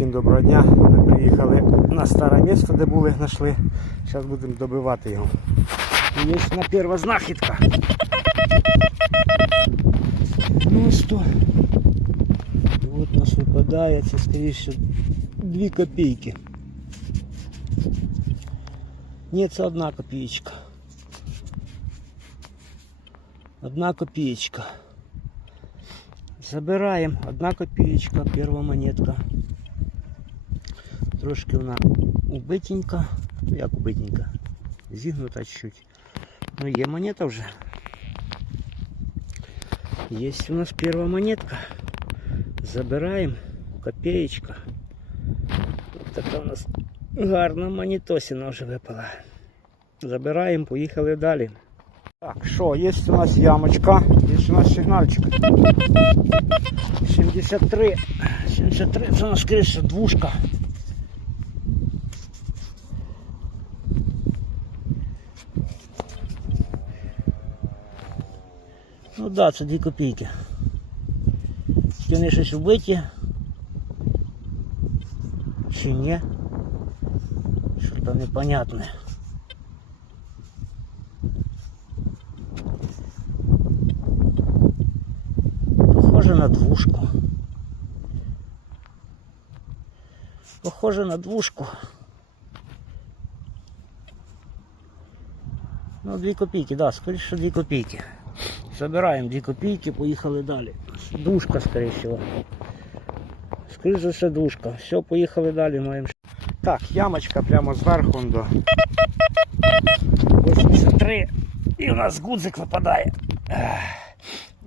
Всім доброго дня. Ми приїхали на старе місце, де були, знайшли. Зараз будемо добивати його. І Є на перша знахідка. Ну ось то. І от у нас випадає, це скоріше 2 копійки. Ні, це одна копієчка. Одна копієчка. Забираємо. Одна копієчка, перша монетка. Трошки вона убитенька. Ну як убитенька? Зігнута чуть. Ну є монета вже. Є у нас перша монетка. Забираємо. Копеечка. Ось така у нас гарна монетосина вже випала. Забираємо, поїхали далі. Так, що, є у нас ямочка, є у нас сигнальчик. 73. 73 це у нас скоріше двушка. Да, це 2 копійки. Вони щось вбиті? Чи ні? Що то непонятне. Похоже на двушку. Похоже на двушку. Ну, 2 копійки, да, скоріше 2 копійки. Забираємо 2 копійки, поїхали далі. Душка, скоріше. всього. Скоріше за все душка. Все, поїхали далі, маємо. Так, ямочка прямо зверху до 83. І у нас гудзик випадає.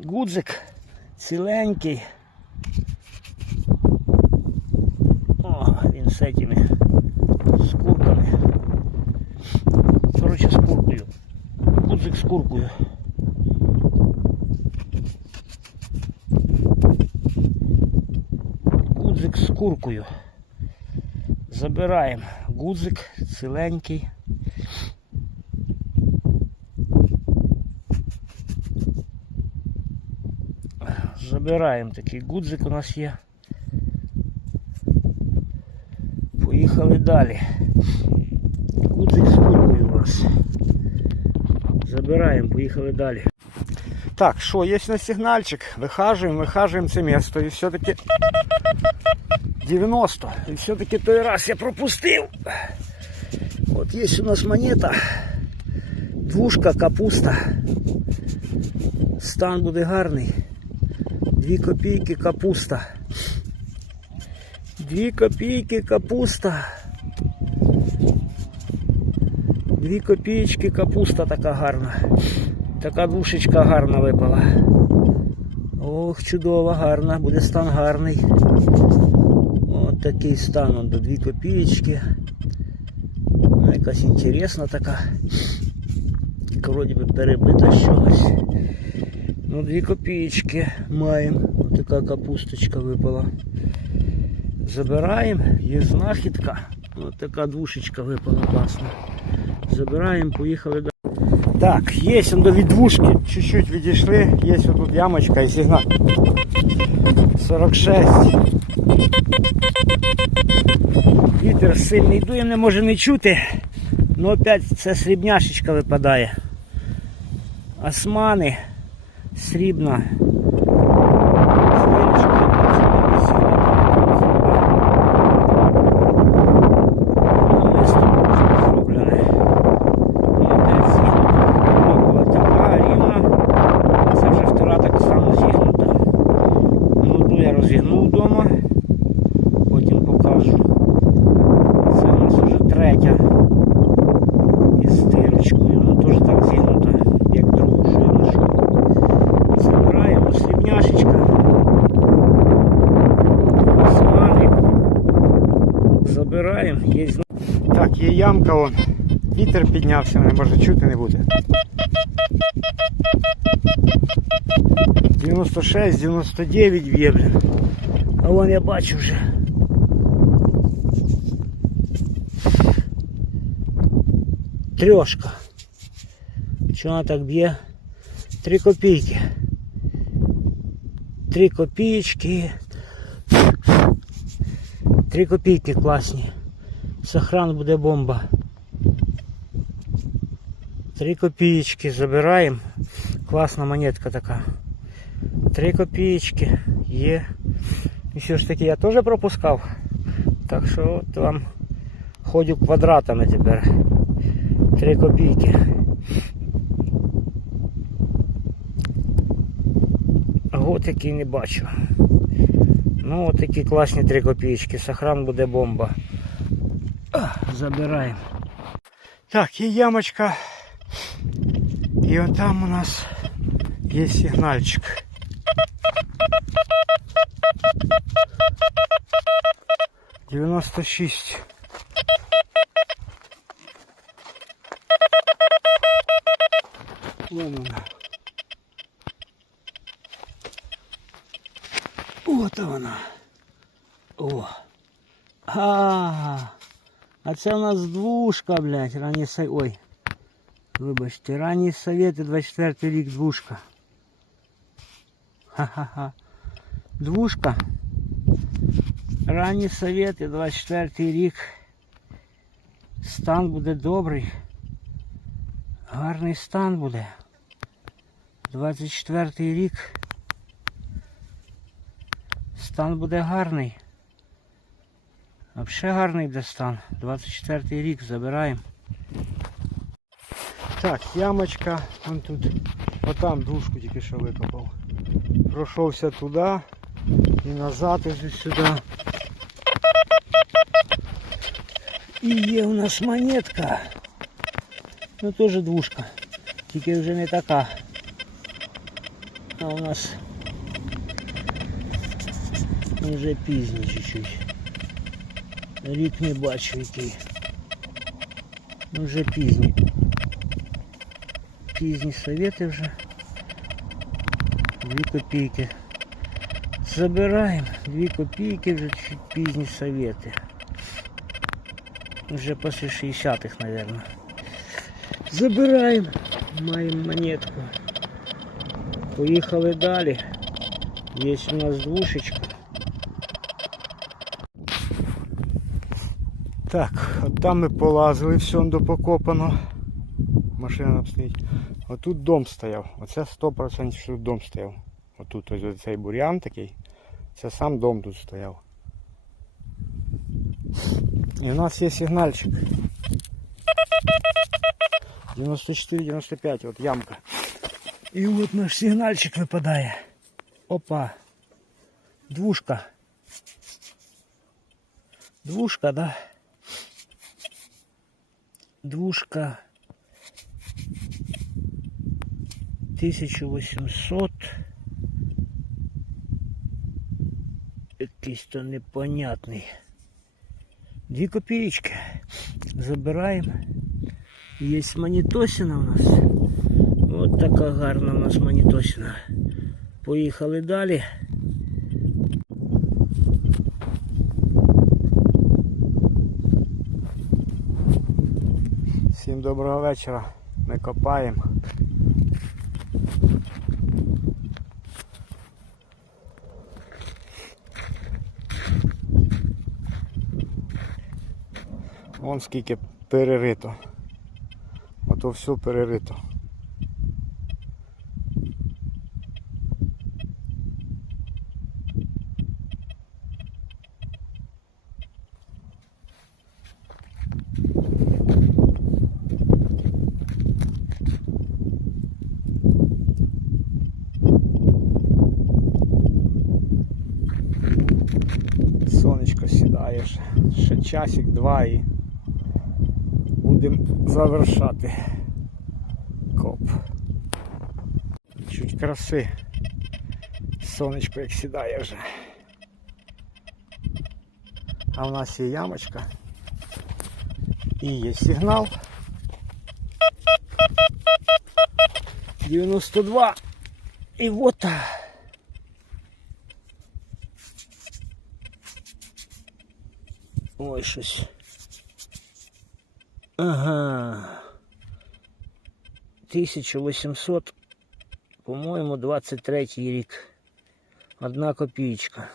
Гудзик ціленький. О, він з этими з курками. Короче, з куркою. Гудзик з куркою. Куркою. Забираємо гудзик ціленький. Забираємо такий гудзик у нас є. Поїхали далі. Гудзик з куркою у нас. Забираємо, поїхали далі. Так, що, є на сигнальчик. Вихажуємо, вихажуємо це місто. І все-таки 90. І все-таки той раз я пропустив. От є у нас монета. Двушка, капуста. Стан буде гарний. Дві копійки капуста. Дві копійки капуста. Дві копійки капуста така гарна. Така душечка гарна випала. Ох, чудово, гарна, буде стан гарний. От такий стан он до 2 копійки. Ну, якась інтересна така. Вроді би перебита з чогось. Ну, 2 копійки маємо. Ось така капусточка випала. Забираємо, є знахідка. Ось така двушечка випала класна. Забираємо, поїхали далі. Так, є он до віддвушки, чуть-чуть відійшли, є тут ямочка і сигнал. 46. Вітер сильний дує, не може не чути. Ну опять це срібняшечка випадає. Османи срібна. Намисто зроблене. Вітер піднявся, не може чути не буде. 96, 99 б'є, блін. А вон я бачу вже. Трьошка. Чого вона так б'є? Три копійки. Три копійки. 3 копійки класні. Сохран буде бомба. 3 копійки забираємо. Класна монетка така. 3 копійки є. І все ж таки я теж пропускав. Так що от вам ходю квадратами тепер. 3 копійки. От який не бачу. Ну от такі класні 3 копійки. Сохран буде бомба. Забираємо. Так, є ямочка. І от там у нас є сигнальчик. Девяносто шесть. Вон вона. От вона. О. А, а це у нас двушка, блядь, ранні со... Ой. Вибачте, ранні совєти 24 рік двушка. Ха-ха-ха. Двушка. Ранні совєти 24 рік. Стан буде добрий. Гарний стан буде. 24 рік. Стан буде гарний. Взагалі гарний буде стан. 24 рік забираємо. Так, ямочка. Вон тут. Отам дужку тільки що викопав. Пройшовся туди і назад і вже сюди. І є у нас монетка. Ну теж двушка. Тільки вже не така. А у нас вже пізній чуть-чуть. Рік не бачу який. Ну вже пізній. Пізні совєти вже. Дві копійки. Забираємо. Дві копійки вже чуть пізні совєти. Вже після 60-х, мабуть. Забираємо. Маємо монетку. Поїхали далі. Є у нас двушечка. Так, от там ми полазили, все допокопано. Машина там стоїть. Отут дом стояв. Оце 100% що тут дом стояв. Отут ось цей бур'ян такий. Це сам дом тут стояв. І у нас є сигнальчик. 94-95, от ямка. І от наш сигнальчик випадає. Опа. Двушка. Двушка, да? Двушка. 1800. Якийсь то непонятний. Дві копеечки. Забираємо. Є монітосина у нас. От така гарна у нас монітосина. Поїхали далі. Всім доброго вечора. Ми копаємо. Вон скільки перерито. Ото все перерито. Сонечко сідає ще, ще часик, два і завершати коп. Чуть краси. Сонечко як сідає вже. А в нас є ямочка. І є сигнал. 92. І вот. Ой, щось. Ага. 1800, по-моєму, 23 рік. Одна копійка.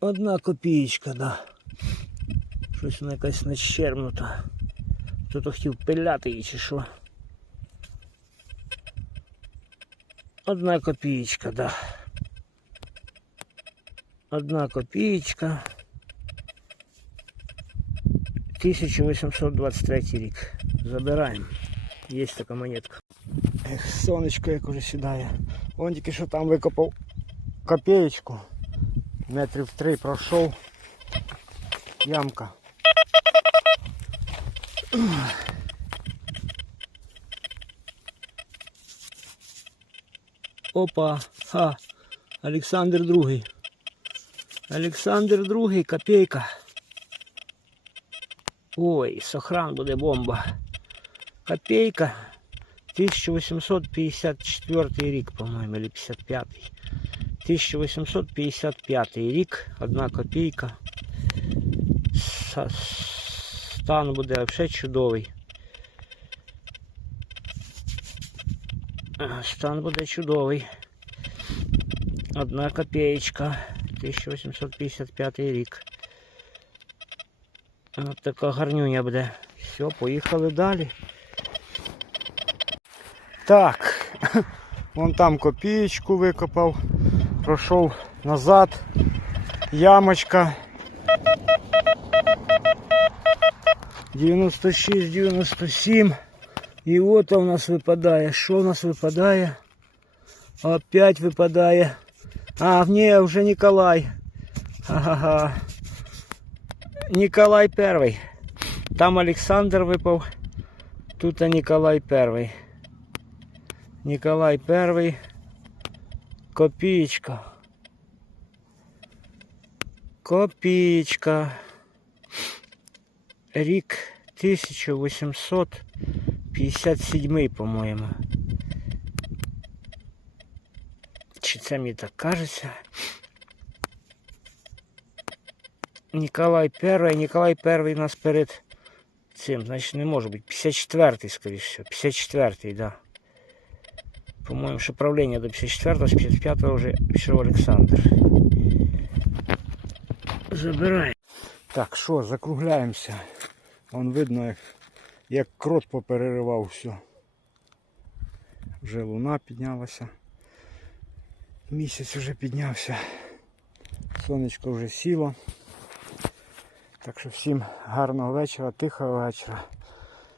Одна копієчка, да. Щось вона якась нещербнута. Хто-то хотів пиляти її чи що. Одна копієчка, да. Одна копієчка. 1823 рік. Забираємо. Є така монетка. Ех, сонечко як уже сідає. Он тільки що там викопав копеечку. Метрів три пройшов. Ямка. Опа, ха, Олександр Другий. Олександр Другий, копейка. Ой, сохран буде бомба. Копейка. 1854 рік, по-моєму, или 55. 1855 рік, одна копійка. Са- Стан буде взагалі чудовий. А, Стан буде чудовий. Одна копеечка. 1855 рік. От така гарнюня буде. Все, поїхали далі. Так, вон там копієчку викопав, пройшов назад, ямочка. 96, 97. І от у нас випадає. Що у нас випадає? Опять випадає. А, ні, вже Ніколай. Ага. Ніколай перший. Там Олександр випав. Тут Ніколай перший. Ніколай перший. Копієчка. Копієчка. Рік 1857, по-моєму. Чи це мені так кажеться? Ніколай перший, Ніколай перший у нас перед цим, значить не може бути. 54-й, скоріш всього. 54-й, да. По-моєму, що правління до 54-го, з 55-го вже пішов Олександр. Забирай. Так, що, закругляємося. Вон видно, як, як крот попереривав все. Вже луна піднялася. Місяць вже піднявся. Сонечко вже сіло. Так що всім гарного вечора, тихого вечора.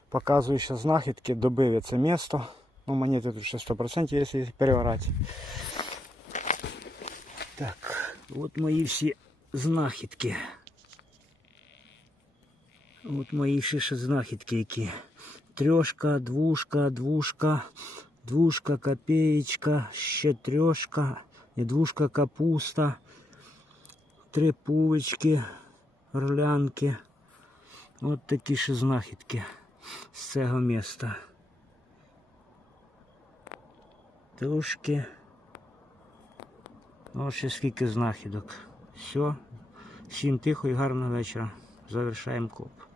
Показую ще знахідки, добив я це місто. Ну, монети тут ще 100%, якщо переворати. Так, от мої всі знахідки. От мої ще ще знахідки які. Трьошка, двушка, двушка, двушка, копеечка, ще трьошка, і двушка капуста, три пувочки, орлянки. От такі ще знахідки з цього міста. Трушки. Ось ще скільки знахідок. Все. Всім тихо і гарного вечора. Завершаємо коп.